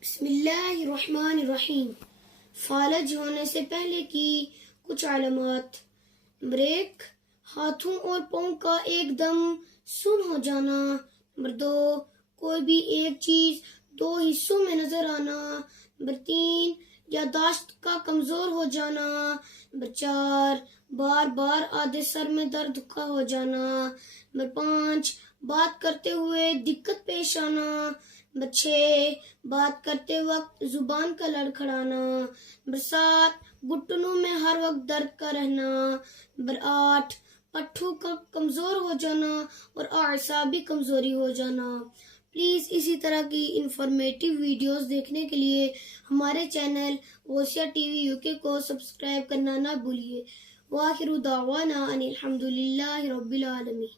बिस्मिल्लाहिर्रहमानिर्रहीम। फालज होने से पहले की कुछ अलामत। नंबर 1, हाथों और पाँव का एकदम सुन हो जाना। नंबर 2, कोई भी एक चीज दो हिस्सों में नजर आना। नंबर 3, यादाश्त का कमजोर हो जाना। नंबर 4, बार बार आधे सर में दर्द का हो जाना। नंबर 5, बात करते हुए दिक्कत पेश आना। नंबर 6, बात करते वक्त जुबान का लड़खड़ाना। नंबर 7, घुटनों में हर वक्त दर्द का रहना। नंबर 8, पट्टों का कमजोर हो जाना और आसाबी कमजोरी हो जाना। प्लीज़ इसी तरह की इंफॉर्मेटिव वीडियोस देखने के लिए हमारे चैनल ओसिया टीवी यूके को सब्सक्राइब करना ना भूलिए। वाखिरु दावाना अनिल हम्दुलिल्लाहि रब्बिल आलमीन।